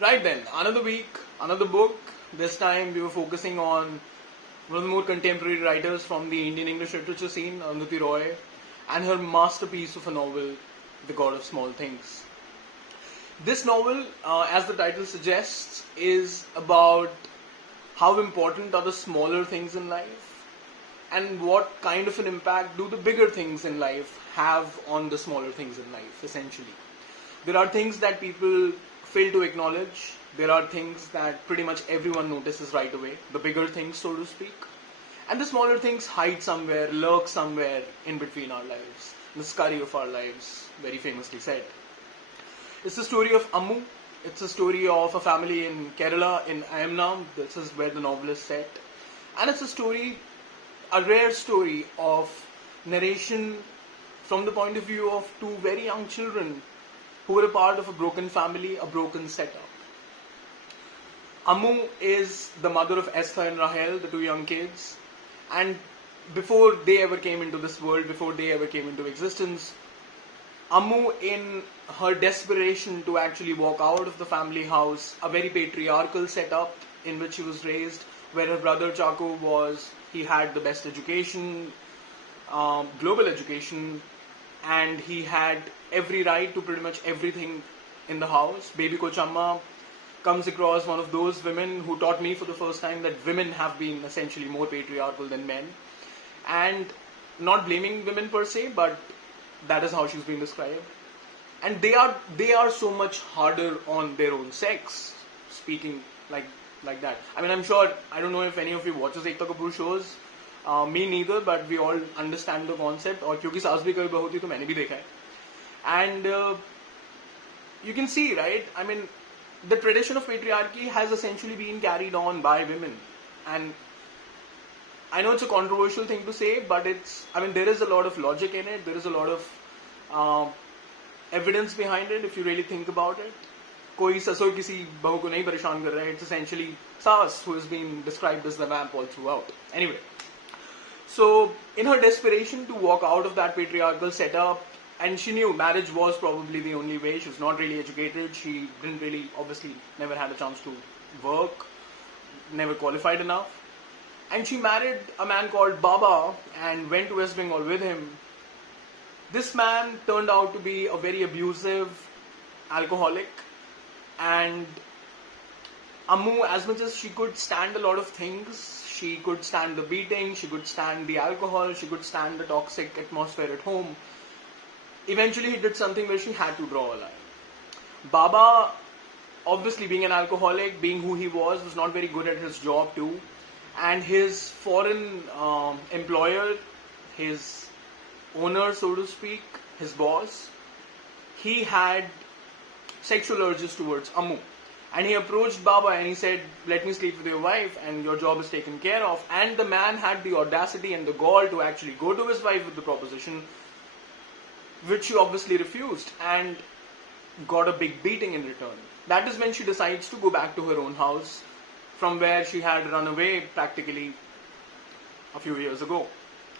Right then, another week, another book. This time we were focusing on one of the more contemporary writers from the Indian English literature scene, Arundhati Roy, and her masterpiece of a novel, The God of Small Things. This novel, as the title suggests, is about how important are the smaller things in life and what kind of an impact do the bigger things in life have on the smaller things in life, essentially. There are things that people fail to acknowledge. There are things that pretty much everyone notices right away, the bigger things, so to speak. And the smaller things hide somewhere, lurk somewhere in between our lives. The scurry of our lives, very famously said. It's the story of Ammu. It's a story of a family in Kerala, in Ayamnam. This is where the novel is set. And it's a story, a rare story of narration from the point of view of two very young children who were a part of a broken family, a broken setup. Ammu is the mother of Esther and Rahel, the two young kids. And before they ever came into this world, before they ever came into existence, Ammu, in her desperation to actually walk out of the family house, a very patriarchal setup in which she was raised, where her brother Chaco he had the best education, global education, and he had every right to pretty much everything in the house. Baby Kochamma comes across one of those women who taught me for the first time that women have been essentially more patriarchal than men. And not blaming women per se, but that is how she's been described. And they are so much harder on their own sex, speaking like that. I mean, I'm sure, I don't know if any of you watches Ekta Kapoor shows. Me neither, but we all understand the concept. और क्योंकि सास भी कभी बहू थी तो मैंने भी देखा है. And you can see, right? I mean, the tradition of patriarchy has essentially been carried on by women. And I know it's a controversial thing to say, but there is a lot of logic in it. There is a lot of evidence behind it if you really think about it. कोई ससुर किसी बहू को नहीं परेशान कर रहा है. It's essentially Sas who is being described as the vamp all throughout. Anyway, so in her desperation to walk out of that patriarchal setup, and she knew marriage was probably the only way. She was not really educated. She didn't really, obviously, never had a chance to work, never qualified enough. And she married a man called Baba and went to West Bengal with him. This man turned out to be a very abusive alcoholic. And Ammu, as much as she could stand a lot of things, she could stand the beating, she could stand the alcohol, she could stand the toxic atmosphere at home. Eventually, he did something where she had to draw a line. Baba, obviously being an alcoholic, being who he was not very good at his job too. And his foreign employer, his owner, so to speak, his boss, he had sexual urges towards Ammu. And he approached Baba and he said, let me sleep with your wife and your job is taken care of. And the man had the audacity and the gall to actually go to his wife with the proposition, which she obviously refused and got a big beating in return. That is when she decides to go back to her own house from where she had run away practically a few years ago.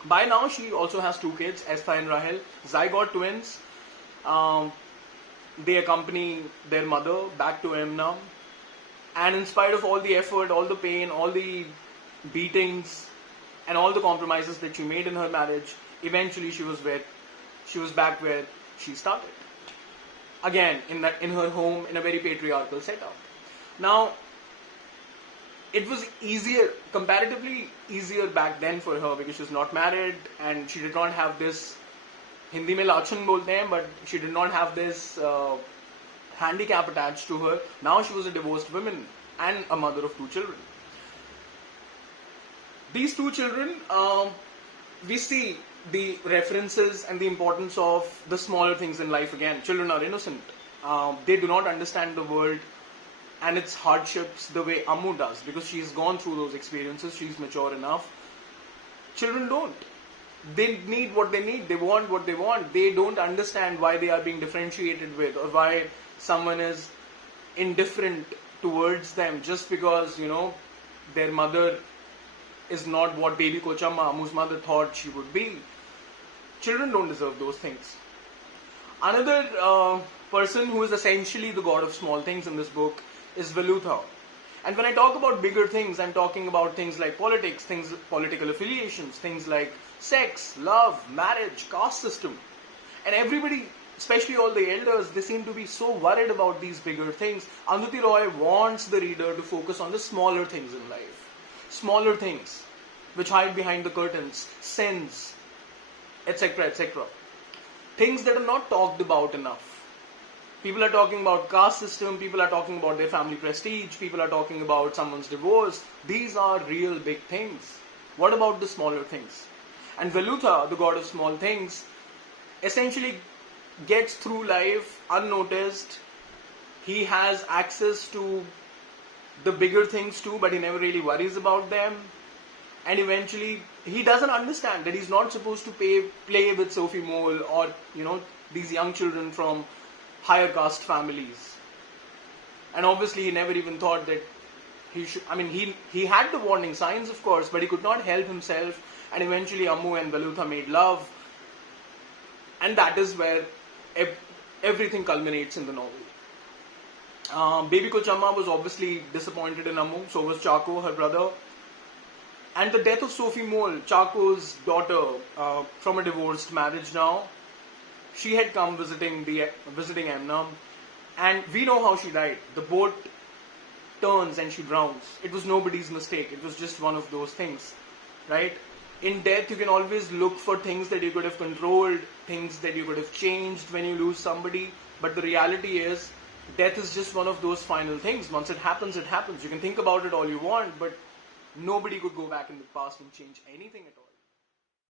By now, she also has two kids, Esther and Rahel, zygote twins. They accompany their mother back to Emna. And in spite of all the effort, all the pain, all the beatings, and all the compromises that she made in her marriage, eventually she was back where she started. Again, in her home, in a very patriarchal setup. Now, it was comparatively easier back then for her because she was not married and she did not have this, Hindi mein lachan bolte hain, but she did not have this handicap attached to her. Now she was a divorced woman and a mother of two children. These two children, we see the references and the importance of the smaller things in life again. Children are innocent. They do not understand the world and its hardships the way Ammu does because she's gone through those experiences, she's mature enough. Children don't. They need what they need, they want what they want. They don't understand why they are being differentiated with or why someone is indifferent towards them just because, their mother is not what baby Kochamma, Ammu's mother, thought she would be. Children don't deserve those things. Another person who is essentially the god of small things in this book is Velutha. And when I talk about bigger things, I'm talking about things like politics, things, political affiliations, things like sex, love, marriage, caste system. And everybody, especially all the elders, they seem to be so worried about these bigger things. Arundhati Roy wants the reader to focus on the smaller things in life. Smaller things which hide behind the curtains, sins, etc., etc. Things that are not talked about enough. People are talking about caste system, people are talking about their family prestige, people are talking about someone's divorce. These are real big things. What about the smaller things? And Velutha, the god of small things, essentially gets through life unnoticed. He has access to the bigger things too, but he never really worries about them. And eventually, he doesn't understand that he's not supposed to play with Sophie Mole or, these young children from higher caste families. And obviously, he never even thought that he should. He had the warning signs, of course, but he could not help himself. And eventually, Ammu and Velutha made love. And that is where everything culminates in the novel. Baby Kochamma was obviously disappointed in Ammu, so was Chako, her brother. And the death of Sophie Mole, Chako's daughter, from a divorced marriage now, she had come visiting Emna, and we know how she died. The boat turns and she drowns. It was nobody's mistake. It was just one of those things, right? In death, you can always look for things that you could have controlled, things that you could have changed when you lose somebody. But the reality is, death is just one of those final things. Once it happens, it happens. You can think about it all you want, but nobody could go back in the past and change anything at all.